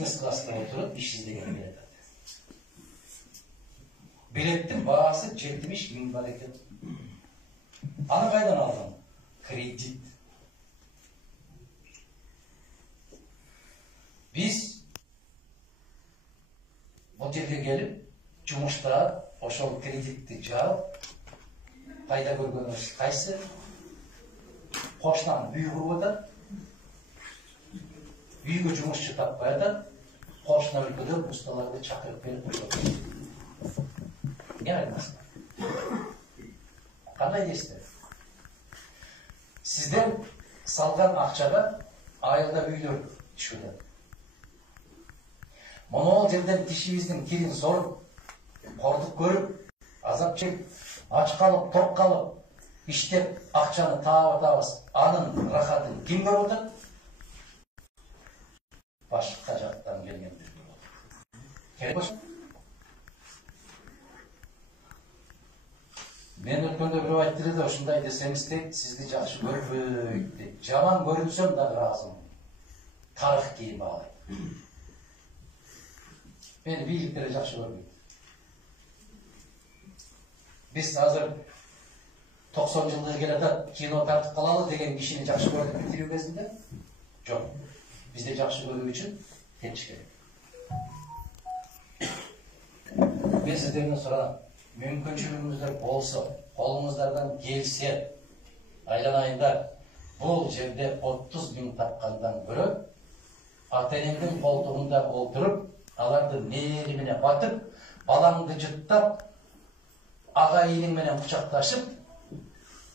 бизнес класста отырып иш издеген келет. Билеттин баасы 70.000 бар экен. Аны кайдан алдым? Кредит. Biz bu жерге келип, жумушта ошол кредитти жаап, пайда көргөнүбүз кайсы? Кошунан үй куруп атат. Үйгө жумушчу таппай атат. Кошуна өлкөдөн усталарды чакырып берип коет. Не айтасың? Кандай дейсиздер? Сиздер салган акчага айылда үйлөр түшүп атат. Монол жерден тишибиздин кирин соруп, кордук көрүп, азап чегип, ач калып, ток калып, иштеп акчаны таап атабыз. Анын рахатын ким көрүп атат? Башка жактан келгендер көрүп атат. Керек болчу. Мен өткөндө бирөө айтты эле, ушундай десеңиз тек сизди жакшы көрбөйт дейт. Жаман көрүнсөм да ыраазымын. Тарых кийин багалайт. Meni biyilikleri жақсы көрмейді. Biz hazır 90 жылдығы келеді, кино тартып қалалы деген кишини жақсы көрдік бітіру кезінде? Жоқ. Бізде жақсы көру үшін тенш керек. Мен сіздерден сұрағым, мүмкіншілігіңіздер болса, қолыңыздардан келсе, айланайында бұл жерде 30.000 тапқандан көрі, ата-енемнің қолтығында отырып, аларды мейіріміне батып, балаңды жыттап, ағайының менен құшақташып,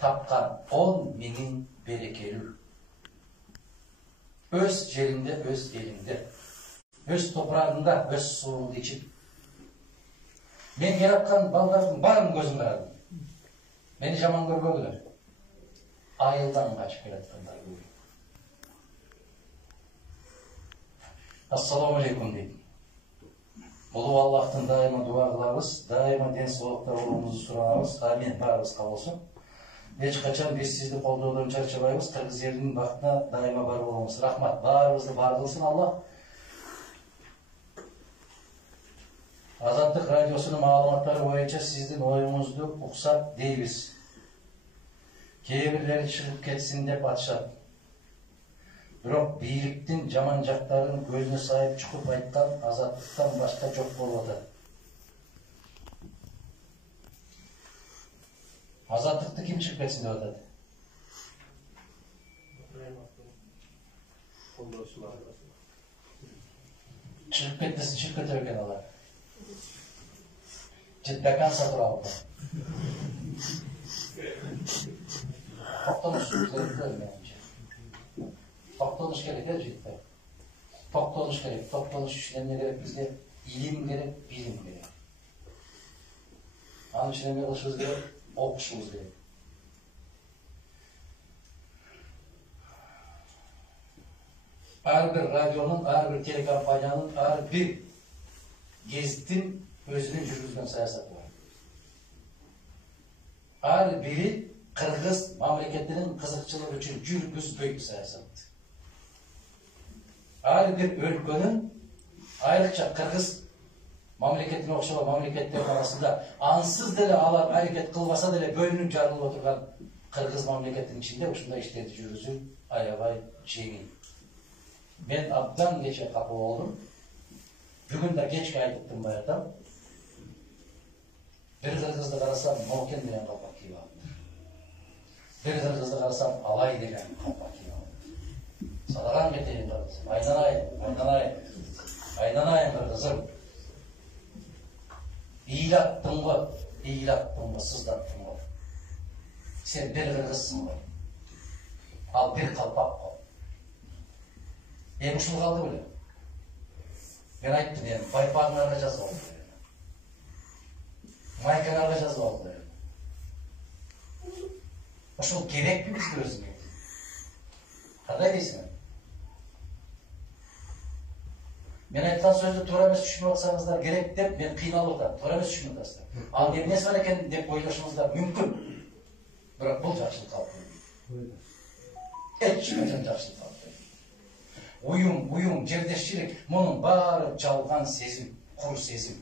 тапқан 10.000 берекелі. Өз жерінде, өз елінде, өз топырағында, өз суыңды ішіп. Мен яратқан балдардың барын көзім қарадым. Мені жаман көрбөгілер. Айылдан қашып келатқандар көріп. Ассаламу алейкум дейді. Ұлы Аллахтан дайыма дуа қылабыз, дайыма денсаулықта болуымызды сұранабыз. Амин, барымызға болсын. Ешқашан біз сізді қолдаудан шаршабаймыз. Қырғыз елінің бақытына дайыма бар болуымыз. Рахмат, барымызды бар қылсын Аллах. Азаттық радиосының мағлұматтары бойынша сіздің ойыңызды ұқсап дейбіз. Кейбірлері шығып кетсін деп атышады. Бирок бийликтин жаман жактарын көзүнө сайып чукуп айткан азаттыктан башка жок болуп атат. Азаттыкты ким чыгып кетсин деп атат? Чыгып кетсин, чыгып кетер экен алар. Жиддакан сатып алып. Токтоnuş менимче. Токтоnuş керек жигиттер. Токтоnuş керек. Токтоnuş үчүн эмне керек бизге? Илим керек, билим керек. Анын үчүн эмне кылышыбыз керек? Окушубуз керек. Ар бир радионун, ар бир телекомпаниянын, ар бир гезиттин өзүнүн жүргүзгөн саясаты бар. Ар бири Кыргыз мамлекетинин кызыкчылыгы үчүн жүргүзбөйт саясат. Ар бир өлкөнүн, айрыкча Кыргыз мамлекетине окшогон мамлекеттер арасында ансыз деле алар аракет кылбаса деле бөлүнүп жарылып отурган Кыргыз мамлекетинин ичинде ушундай иштерди жүргүзүү аябай жеңил. Мен абдан кече капа болдум. Бүгүн да кечке айтып тынбай атам. Бир кыргызды карасам, Мокен деген калпак кийип алыптыр. Бир кыргызды карасам, Алай деген калпак кийип алыптыр. Садаган кетейин кыргызым, айданайын кыргызым. Ыйлаттың го, сыздаттың го. Сен бир кыргызсың го. Ал бир калпак го. Ушул калды беле. Мен айттым, мен байпагыңарга жазып алдым. Майкаңарга жазып алдым. Ошол керекпи бизге өзүңө? Кандай дейсиң? Мен айткан сөздү туура эмес түшүнүп атсаңыздар керек деп мен кыйналып атам. Туура эмес түшүнүп атасыздар. Ал эмнеси бар экен деп ойлошуңуздар мүмкүн. Бирок бул жакшылык калп койду. Эч качан жакшылык калп койду. uyum, жердешчилик, bunun bari жалган сезим, кур сезим.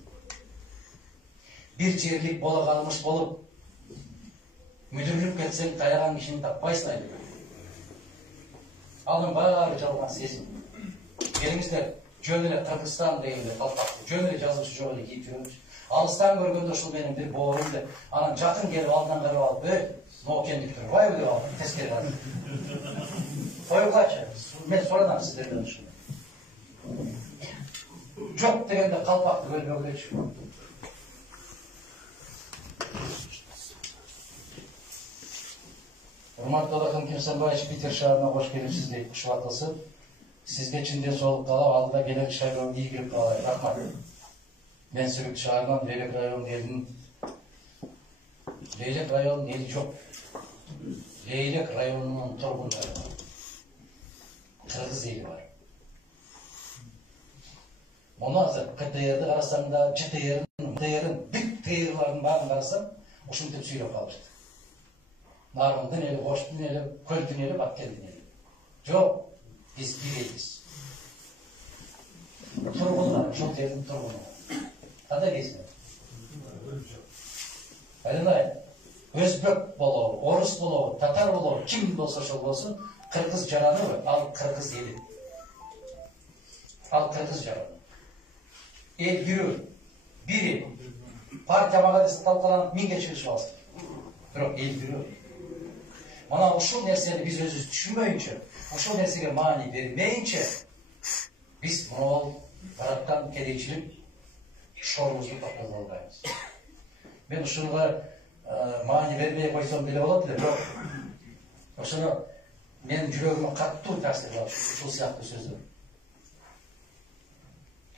Bir жерlik bola kalmış bolup, müdürlük ketsen tayagan kişini tapmayısın aydı. Alın bari жалган сезим. Gelingizler, жөн Kırgızstan deyinler, kalpaktı. Жөн эле жазуучу жок эле кийип жүрөбүз. Алыстан көргөндө ушул менин бир боорум деп, анан жакын келип алдынан карап алып, ноокендик турбайбы деп алып, тескери карап. Коюлгачы, мен суранам сиздерден ушуну. Жок дегенде калпакты көрбөгүлөчү. Урматтуу Алакан Кемсанбаевич Питер шаарына кош келипсиз дейт Кушубатылсын. Sizge Çin'de soluk kala aldıda genel şaironu iyi girip kalay. Rahmat. Ben Sürük şairden Leylek Rayon geldim. Leylek Rayon değil çok. Leylek Rayonunun torgunları var. Kırgız eli var. Onu hazır KTR'de karasan da CTR'in dik teyirlerin bağını karasan o şimdi tepsiyle kalmıştı. Narın dineli, hoş dineli, köl dineli, bakkal dineli. Çok. Biz bileyiz. Turgunlar, çok yerin turgunlar. Kada gezme. Aydınlayın. Özbek bolu, Orus bolu, Tatar bolu, kim olsa şol olsun, Kırgız jaranı var, al Kırgız eli. Al Kırgız jaranı. El yürü, biri, partiya mağadası talkalanıp minge çıkış olsun. Yok, el yürü. Mana uşul nerseni biz özümüz düşünmeyince, uşul nersege mani vermeyince, biz bunu taraftan kedekçilik şorumuzu tapaz algayız. Ben uşulga mani vermeye koysam bile oladı da, yok. Uşunu men жүрөгүмө катуу таасир кылат ушул сыяктуу сөздөр.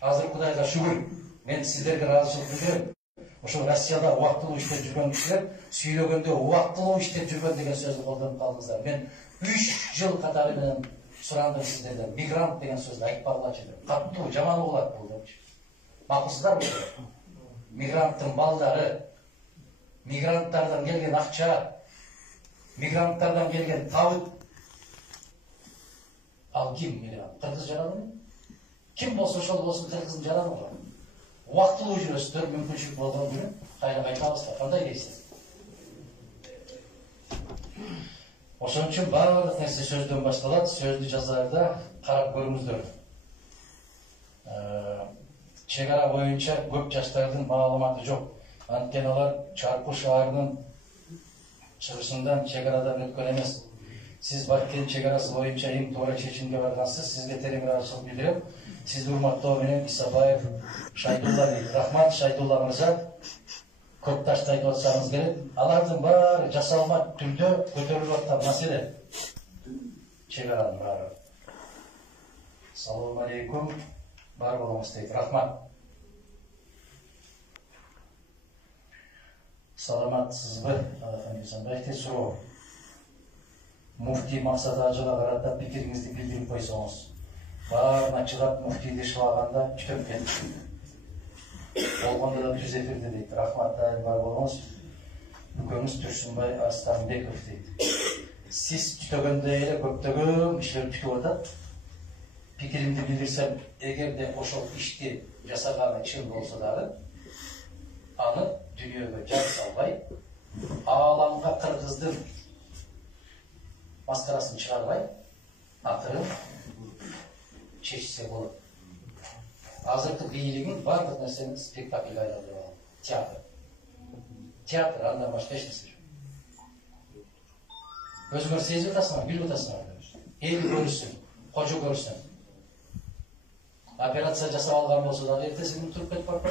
Азыр Кудайга шүгүр, мен сиздерге ыраазычылык билдирем. Ошол Россияда убактылуу иштеп жүргөн кишилер сүйлөгөндө убактылуу иштеп жүргөн деген сөздү колдонуп калдыңыздар. Мен 3 жыл катары менен сурандым сиздерден. Мигрант деген сөздү айтпагылачы деп. Катуу жаман угулат бул депчи. Макулсуздарбы? Мигранттын балдары, мигранттардан келген акча, мигранттардан келген табыт. Ал ким мигрант? Кыргыз жаранымы? Ким болсо ошол болсун Кыргыздын жараны бар. Убактылуу жүрөсүздөр, мүмкүнчүлүк болгон күнү кайра кайтабыз да. Кандай дейсиз? Ошон үчүн баардык нерсе сөздөн башталат. Сөздү жазарда карап көрүңүздөр. Чек ара боюнча көп жаштардын маалыматы жок. Анткени алар Чарпу шаарынын чыгышынан чек арадан өткөн эмес. Siz Bakken чек арасы боюнча эң туура чечимге баргансыз. Сизге терең ыраазычылык билдирем. Сизди урматтоо менен Исабаев Шайдулла дейт. Рахмат Шайдулла мырза. Көп ташты айтып атсаңыз керек. Алардын баары жасалма түрдө көтөрүлүп аткан маселе. Чек аранын баары. Салам алейкум. Бар болуңуз дейт. Рахмат. Саламатсызбы? Алакан суроо. Муфти Максат Ажыга карата пикириңизди билдирип койсоңуз. Баарына чыгап муфтийди шылаганда күтөп кетти. Болгондо да түз эфирде дейт. Рахмат дайым бар болуңуз. Үкөңүз Турсунбай Арстанбеков дейт. Сиз күтөгөндө эле көптөгөн ишler күтүп атат. Пикиримди билдирсем, эгерде ошол ишти жасаганы чын болсо дагы, аны дүйнөгө жар салбай, ааламга Кыргыздын маскарасын чыгарбай, акырын чечсе болот. Азыркы бийлигин бардык нерсени спектакльге айландырып алат. Театр. Театр андан башка эч нерсе жок. Өзүңөр сезип атасыңар, билип атасыңар. Эл көрсүн, кожо көрсүн. Операция жасап алган болсо дагы эртеси күнү туруп кетип барып.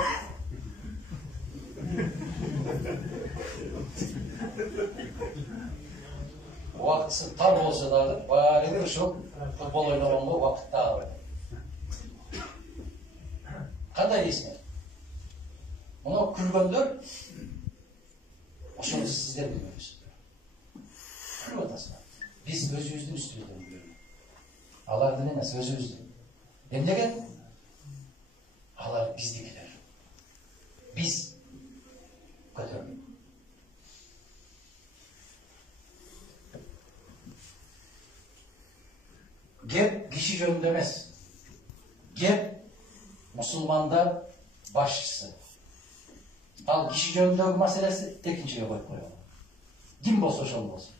Убактысы тар болсо дагы баары бир ушул футбол ойногонго убакыт таап. Кандай дейсиңер? Муну күлгөндөр ошону сиздер билбейсиздер. Күлүп атасыңар. Биз өзүбүздүн үстүбүздөн күлөбүз. Алардын эмес, өзүбүздүн. Эмнеге? Алар биздикилер. Биз көтөрдүк. Gep kişi jönündө эмес. Kep musulmanдар başçısı. Al kişi жөнүндөгү маселеси экинчиге коюп коелу. Ким болсо ошол болсун.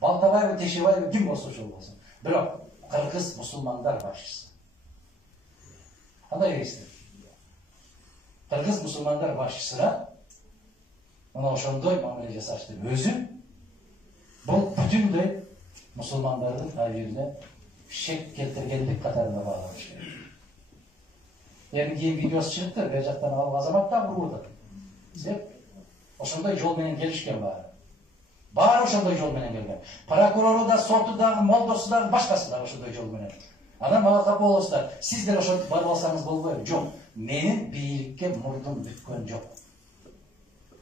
Балтабаев, Тешебаев ким болсо ошол болсун. Бирок кыргыз мусулмандар башчысы. Кандай эсте? Кыргыз мусулмандар башчысына мына ошондой мамиле жасаштын өзү бул бүтүндөй мусулмандардын абийирине шек келтиргендик катарында бааланыш керек. Эми кийин видеосу чыгыптыр, бер жактан алып азамат да уруп атат. Себеп ошондой жол менен келишкен баары. Баары ошондой жол менен келген. Прокурору да, соту дагы, молдосу дагы, башкасы дагы ошондой жол менен. Анан мага капа болосуздар. Сиздер ошентип барып алсаңыз болбойбу? Жок. Менин бийликке мурдум бүткөн жок.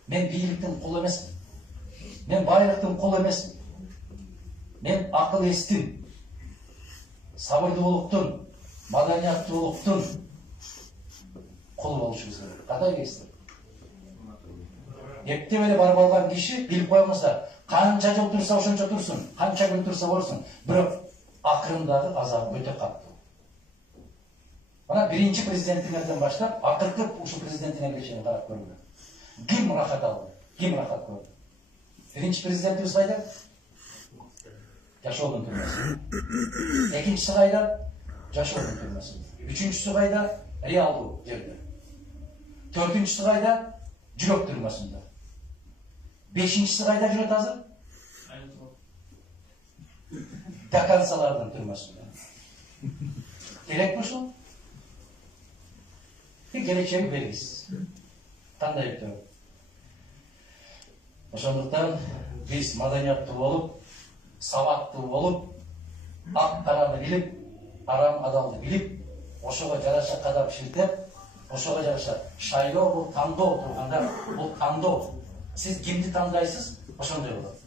Мен бийликтин кулу эмесмин. Мен байлыктын кулу эмесмин. Мен акыл эстин, сабырдуулуктун, маданияттуулуктун кулу болушубуз керек. Кандай дейсиздер? Эптеп эле барып алган киши билип коймоса, канча жыл турса ошончо турсун, канча күн турса болсун, бирок акырындагы азабы өтө каттуу. Мына биринчи президенттиңерден баштап, акыркы ушул президентине келишени карап көргүлө. Ким рахат алды? Ким рахат көрдү? Биринчи президентибиз кайда? Жашоодун түрмөсүндө. Экинчиси кайда? Жашоодун түрмөсүндө. Үчүнчүсү кайда? Реалдуу жерде. Төртүнчүсү кайда? Жүрөк түрмөсүндө. Бешинчиси кайда жүрөт азыр? Дакансалардын түрмөсүндө. Керекпи ушул? Келечеги белгисиз. Кандай өтөбү? Ошондуктан биз маданияттуу болуп, сабаттуу болуп, ак караны билип, арам адалды билип, ошого жараша кадам шилтеп, ошого жараша шайлоо бул тандоо турганда, бул тандоо. Сиз кимди тандайсыз, ошондой болот.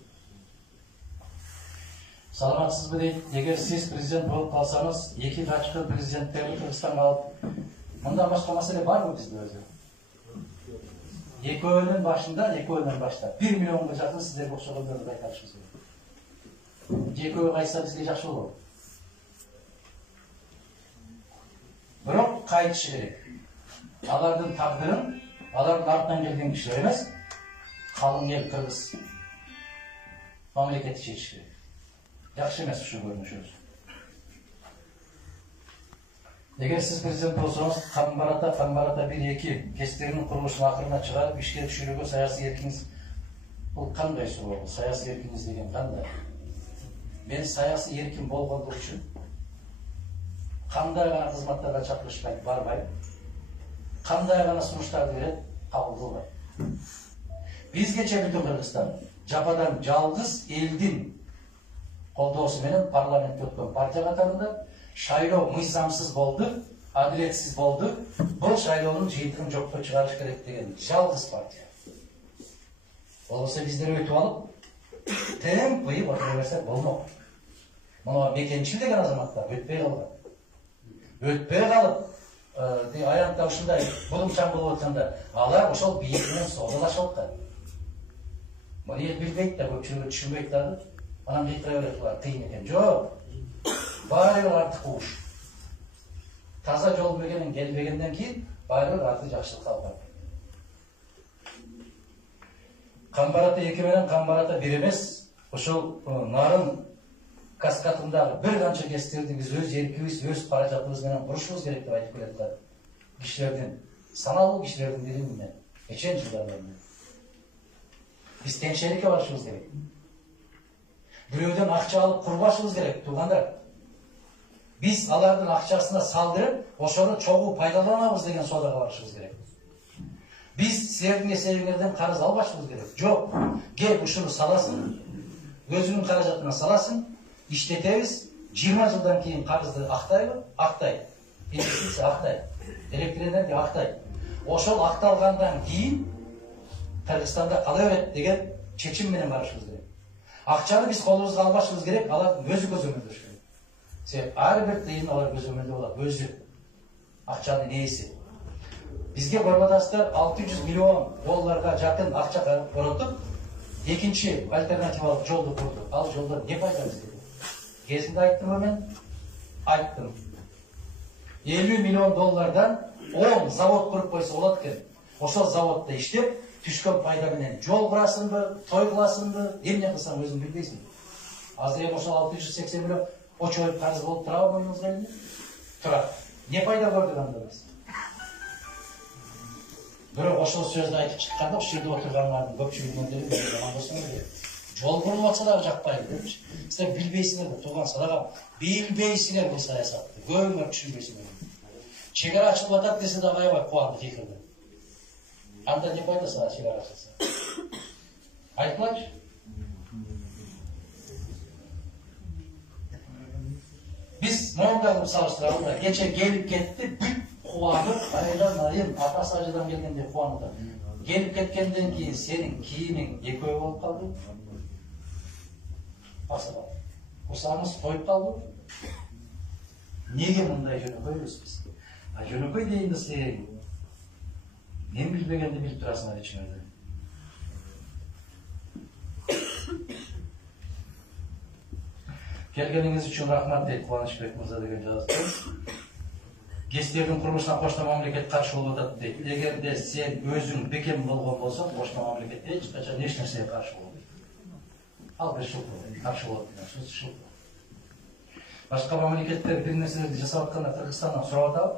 Саламатсызбы дейт, эгер сиз президент болуп калсаңыз, эки качкы президенттерди Кыргызстанга алып, мындан башка маселе барбы бизде өзү? Экөөнүн башында 1 миллионго жакын сиздерге окшогондорду кайтарышыбыз керек. Экөө кайса бизге жакшы болот. Бирок кайтышы керек. Алардын тагдырын, алардын артынан келген кишилер эмес, калың эл кыргыз мамлекети чечиш керек. Жакшы эмес ушул көрүнүш өзү. Эгер сиз президент болсоңуз, Камбарата 1-2 кестеринин курулушун акырына чыгарып, ишке түшүрүүгө саясий эркиңиз, бул кандай суроо? Саясий эркиңиз деген кандай? Мен саясий эркин болгондук үчүн кандай гана кызматтарга чакырышпайт, барбайт, кандай гана сунуштарды берет, кабыл кылбайт. Бизгече бүтүн Кыргызстан жападан жалгыз элдин колдоосу менен парламентке өткөн партия катарында шайлоо мыйзамсыз болду, адилетсиз болду. Бул шайлоонун жыйынтыгын жокко чыгарыш керек деген жалгыз партия. Болбосо биздер өтүп алып, темпый отура берсек болмок. Мына мекенчил деген азаматтар өтпөй калган. Өтпөй калып, аянтта ушундай булумчан болуп атканда, алар ошол бийик менен соодалашып аткан. Муну эл билбейт да, көпчүлүгү түшүнбөйт дагы. Анан кыйтыра берет булар, кыйын экен. Жок. Баары артык уш. Таза жол менен келбегенден кийин баары арты жакшылык алган. Камбарата 2 менен Камбарата 1 эмес, ошол нарын каскадындагы бир канча кестерди биз өз эркибиз, өз каражатыбыз менен курушубуз керек деп айтып келаткан кишилердин, саналуу кишилердин дилин менен, эчен жылдардан менен. Биз теңшеликке барышыбыз керек. Бирөөдөн акча алып курбашыбыз керек, туугандар. Биз алардын акчасына салдырып, ошону чогуу пайдаланабыз деген соодага барышыбыз керек. Биз силердин эсебиңерден карыз албашыбыз керек. Жок, кел ушуну саласың, өзүнүн каражатына саласың, иштетебиз, 20 жылдан кийин карызды актайбы? Актай. Инвестиция актай. Электр актай. Ошол акталгандан кийин Кыргызстанда кала берет деген чечим менен барышыбыз керек. Акчаны биз колубузга албашыбыз керек, алардын өзү көзөмөлдөш керек. Себеп ар бир тыйын алар көзөмөлдөп алат, өзү акчанын ээси. Бизге Барбадостар 600 миллион долларга жакын акча коротуп, экинчи альтернативалык жолду курду. Ал жолдон не пайда бизге? Кезинде айттым мен? Айттым. 50 миллион доллардан 10 завод құрып қойса болады екен. Ошол заводта иштеп, түшкөн пайда менен жол курасыңбы, той кыласыңбы, эмне кылсаң өзүң билбейсиң. Азыр эми ошол 680 миллион очоюп карыз болуп турабы мойнуңузга эле? Турат. Не пайда көрдүк анда биз? Бирок ошол сөздү айтып чыкканда, ошол жерде отурганлардын көпчүлүгүнөн деле жаман болсоңуз керек. Жол курулуп атса дагы жакпайбы депчи. Силер билбейсиңер да, тууган садагам, билбейсиңер бул саясатты. Көбүңөр түшүнбөйсүңөр. Чегара ачылып атат десе дагы аябай кубанды фикирде. Анда не пайда сага чегара ачылса? Айтпачы. Biz Moğol'da salıştıralım geçe gelip gitti, büyük kuanıp, ayın, atası acıdan geldiğinde kuanıda. Gelip getkenden ki senin kiyimin ekoy olup kaldı. Basıda. Kusağımız koyup kaldı. Nege bunday jönököyüz biz? Jönököy deyin de seyreyin. Nem bilbegende bilip durasınlar içimizde. Kelgeniniz üçün rahmat deyip Kıvanışbek Mırza деген жазды. Гестердің құрылысына қошта мамлекет қарсы болып атат дейді. Егер де сен өзің бекем болған болсаң, қошта мамлекет ешқашан еш нәрсеге қарсы болады. Ал бір шылпы, қарсы болады деген сөз шылпы. Башқа мамлекеттер бір нәрселерді жасап атқанда Қырғызстаннан сұрап атабы.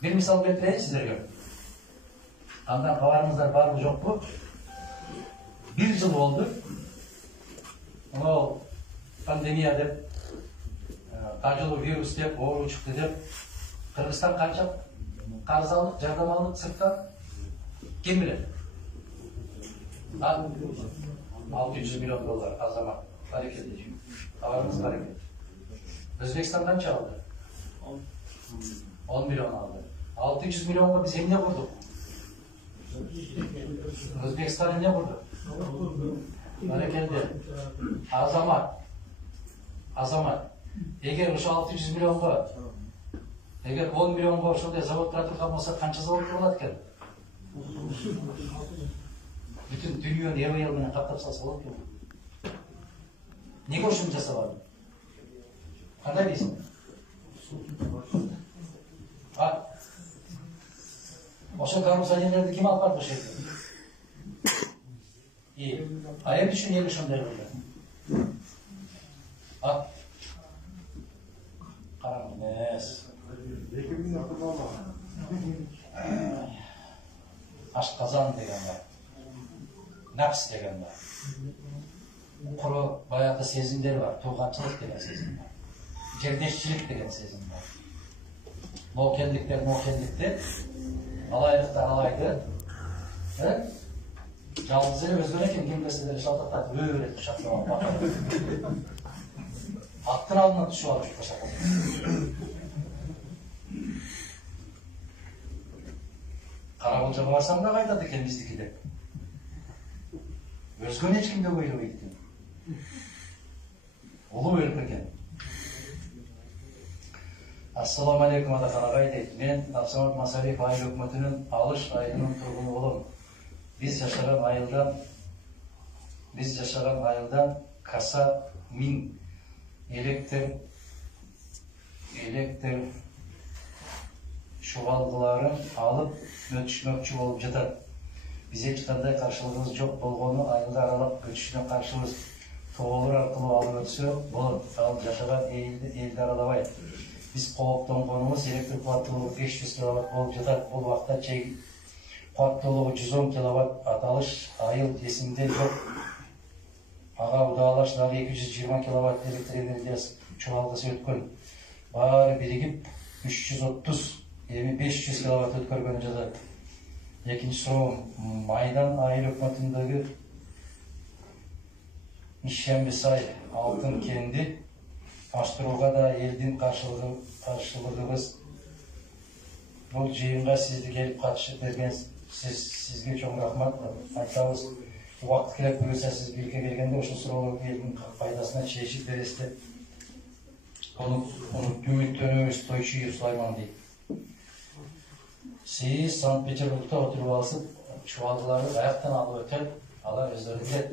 Bir misal келтірейін сіздерге. Андан хабарыңыздар бар бұл жоқ бұл. Bir жыл болды. Ол пандемия деп, қаржылы вирус деп, оору шықты деп, Қырғызстан қанша қарыз алдық, жардам алдық сырттан? Кем біледі? 600 миллион доллар азамат. Қарекет дейші. Хабарыңыз қарекет. Өзбекстан қанша алды? 10 миллион алды. 600 миллионға біз емне құрдық? Өзбекстан емне құрдық? Қарекетде. Азамат. Егер ұшы 600 миллионға, егер 10 миллионға ұшылдай завод тұрған болса, қанша завод болады екен? Bütün dünyanın ev-eğilmeni kaптап салса болады екен. Неге ұшын жасабады? Қандай дейсің? Ошо коррупционерлерді ким алып барды ошо жерге? Эмне үчүн эл ошондой кылды? Караңыз эмес. Ашказан деген бар. Напс деген бар. Куру баягы сезимдер бар. Тууганчылык деген сезим бар. Жердешчилик деген сезим бар. Моокендиктер, алайлыктар алайды. Жалғыз елі өзгөр екен, кем кесілері шалтақтатып өрет құшақтап бақырып. Аттың алдынан түшіп алып құшақтап. Қараболжаға барсам да қайтады екен біздікі деп. Өзгөн ешкімде көйлебейді екен. Ұлы өліп екен. Ассаламу алейкум атақанағай дейді. Мен Абсамат Масариф айыл өкіметінің Алыш айылының тұрғыны болым. Biz yaşagan ayıldan kasa min elektr şuvalgıların alıp ötüşmökçü olup jatar. Bize çıkanday karşılığımız çok bolgonu ayılda aralap ötüşüne karşılığımız toğulur arkalı alıp ötüsü bolur. Al yaşagan eğilde aralabay. Biz kovuptan konumuz elektr kuvvetlılığı 500 kW olup jatar. Bol vakta Kuattılığı 110 kW atalış ayıl esimde yok. Ağa udalaşları 220 kW elektrik enerjisi çoğaldısı ötkön. Bari birigip 330, 500 kW ötkörgön jatar. Ekinci sorum, Maydan ayıl hükümetindeki İşembesay altın kendi Aşturuğa da eldin karşılığımız bu jayınga sizdi gelip katışıp bergen sizge çok rahmat айтабыз. Уақыт керек болса siz билге келгенде ошо суроолорго элдин пайдасына чечип бересиздер. Onu ümittönөбүз Тойчуев Сулайман дейт. Siz Санкт-Петербургда отуруп алышып, чубалдыларды каяктан алып өтөт, алар өздөрү билет.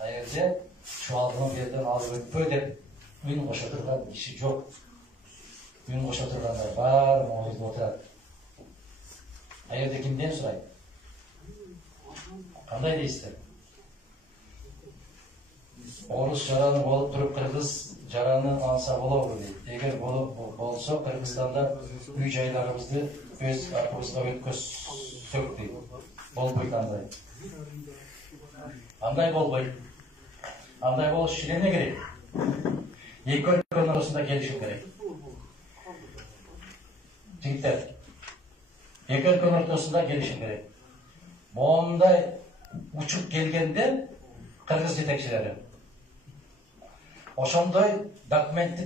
Эгерде чубалдыны бу жерден алып өтпө деп үн кошо турган киши жок. Үн кошо тургандар бар могилде отурат. А жерде кимден сурайт? Кандай дейсиздер? Орус жараны болуп туруп кыргыз жараны алса болобу дейт. Эгер болсо Кыргызстанда үй жайларыбызды өз аркыбызга өткөзсөк дейт. Болбойт андай. Андай болбойт. Андай болуш үчүн эмне керек? Эки өлкөнүн ортосунда келишим керек. Жигиттер, эки өлкөнүн ортосунда келишим керек. Моундай учуп келгенде кыргыз жетекчилери ошондой документти